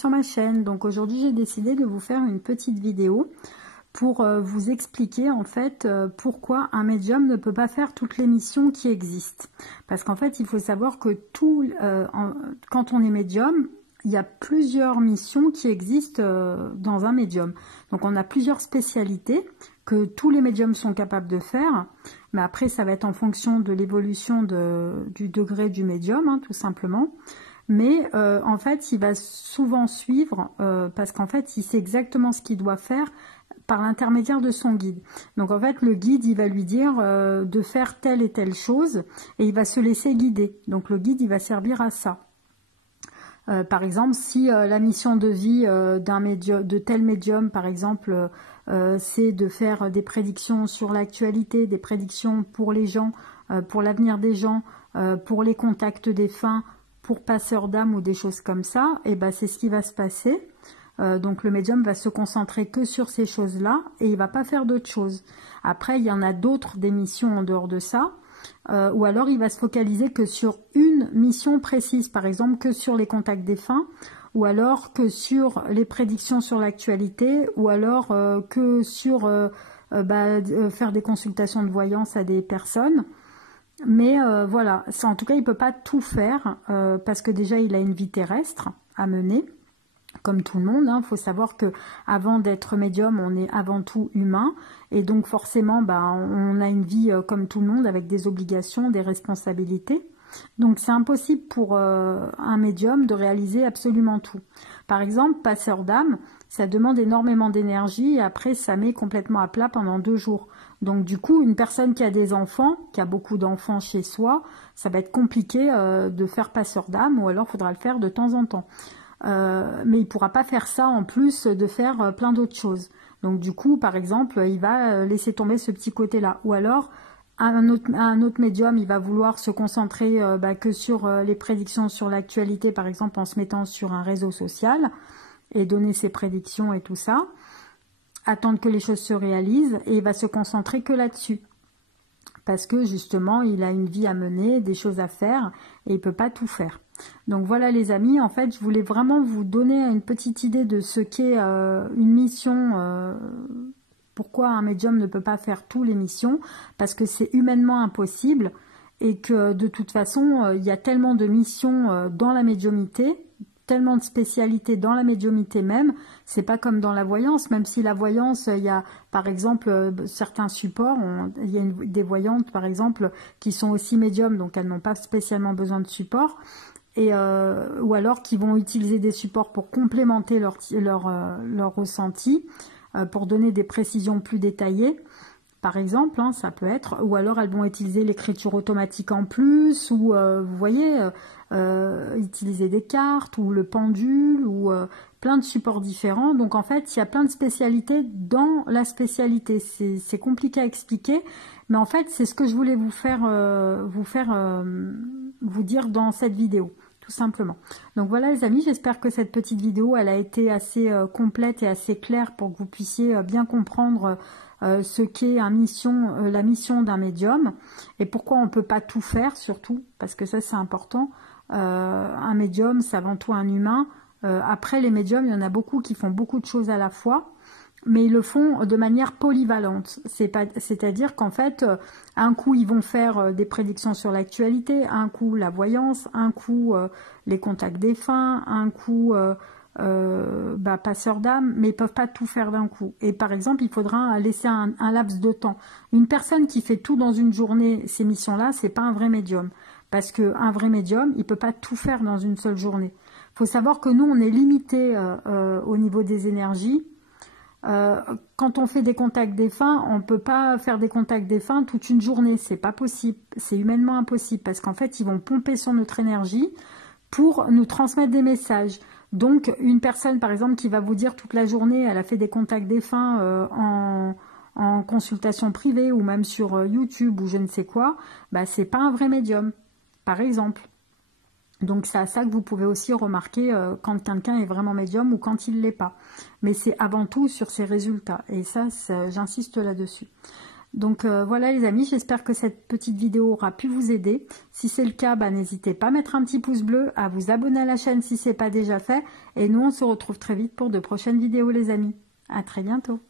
sur ma chaîne. Donc aujourd'hui j'ai décidé de vous faire une petite vidéo pour vous expliquer en fait pourquoi un médium ne peut pas faire toutes les missions qui existent. Parce qu'en fait il faut savoir que quand on est médium, il y a plusieurs missions qui existent dans un médium. Donc on a plusieurs spécialités que tous les médiums sont capables de faire. Mais après ça va être en fonction de l'évolution du degré du médium, hein, tout simplement. Mais en fait il va souvent suivre parce qu'en fait il sait exactement ce qu'il doit faire par l'intermédiaire de son guide. Donc en fait le guide il va lui dire de faire telle et telle chose et il va se laisser guider. Donc le guide il va servir à ça. Par exemple, si la mission de vie de tel médium, par exemple, c'est de faire des prédictions sur l'actualité, des prédictions pour les gens, pour l'avenir des gens, pour les contacts défunts, pour passeurs d'âme ou des choses comme ça, et ben c'est ce qui va se passer. Donc le médium va se concentrer que sur ces choses-là et il va pas faire d'autres choses. Après, il y en a d'autres des missions en dehors de ça. Ou alors il va se focaliser que sur une mission précise, par exemple que sur les contacts défunts, ou alors que sur les prédictions sur l'actualité, ou alors que sur faire des consultations de voyance à des personnes. Mais voilà, ça, en tout cas il peut pas tout faire parce que déjà il a une vie terrestre à mener. Comme tout le monde, il faut savoir que avant d'être médium, on est avant tout humain et donc forcément, on a une vie comme tout le monde avec des obligations, des responsabilités. Donc c'est impossible pour un médium de réaliser absolument tout. Par exemple, passeur d'âme, ça demande énormément d'énergie et après ça met complètement à plat pendant 2 jours. Donc du coup, une personne qui a des enfants, qui a beaucoup d'enfants chez soi, ça va être compliqué de faire passeur d'âme ou alors il faudra le faire de temps en temps. Mais il ne pourra pas faire ça en plus de faire plein d'autres choses. Donc du coup, par exemple, il va laisser tomber ce petit côté-là. Ou alors, un autre médium, il va vouloir se concentrer que sur les prédictions sur l'actualité, par exemple en se mettant sur un réseau social et donner ses prédictions et tout ça, attendre que les choses se réalisent et il va se concentrer que là-dessus. Parce que justement, il a une vie à mener, des choses à faire et il ne peut pas tout faire. Donc voilà les amis, en fait je voulais vraiment vous donner une petite idée de ce qu'est une mission, pourquoi un médium ne peut pas faire toutes les missions, parce que c'est humainement impossible et que de toute façon il y a tellement de missions dans la médiumité, tellement de spécialités dans la médiumité même, c'est pas comme dans la voyance, même si la voyance, il y a par exemple certains supports, il y a des voyantes par exemple qui sont aussi médiums, donc elles n'ont pas spécialement besoin de support. Ou alors qui vont utiliser des supports pour complémenter leur ressenti, pour donner des précisions plus détaillées, par exemple, ça peut être, ou alors elles vont utiliser l'écriture automatique en plus, ou vous voyez, utiliser des cartes, ou le pendule, ou plein de supports différents. Donc en fait, il y a plein de spécialités dans la spécialité. C'est compliqué à expliquer, mais en fait, c'est ce que je voulais vous dire dans cette vidéo, tout simplement. Donc voilà les amis, j'espère que cette petite vidéo, elle a été assez complète et assez claire pour que vous puissiez bien comprendre ce qu'est la mission d'un médium et pourquoi on ne peut pas tout faire surtout, parce que ça c'est important. Un médium, c'est avant tout un humain. Après les médiums, il y en a beaucoup qui font beaucoup de choses à la fois, mais ils le font de manière polyvalente. C'est-à-dire qu'en fait, un coup, ils vont faire des prédictions sur l'actualité, un coup, la voyance, un coup, les contacts défunts, un coup, passeur d'âme, mais ils peuvent pas tout faire d'un coup. Et par exemple, il faudra laisser un laps de temps. Une personne qui fait tout dans une journée, ces missions-là, c'est pas un vrai médium. Parce qu'un vrai médium, il peut pas tout faire dans une seule journée. Il faut savoir que nous, on est limité au niveau des énergies. Quand on fait des contacts défunts, on ne peut pas faire des contacts défunts toute une journée, c'est pas possible, c'est humainement impossible parce qu'en fait ils vont pomper sur notre énergie pour nous transmettre des messages. Donc une personne par exemple qui va vous dire toute la journée elle a fait des contacts défunts en consultation privée ou même sur YouTube ou je ne sais quoi, c'est pas un vrai médium par exemple. Donc c'est à ça que vous pouvez aussi remarquer quand quelqu'un est vraiment médium ou quand il ne l'est pas. Mais c'est avant tout sur ses résultats. Et ça j'insiste là-dessus. Donc voilà les amis, j'espère que cette petite vidéo aura pu vous aider. Si c'est le cas, n'hésitez pas à mettre un petit pouce bleu, à vous abonner à la chaîne si ce n'est pas déjà fait. Et nous, on se retrouve très vite pour de prochaines vidéos les amis. À très bientôt.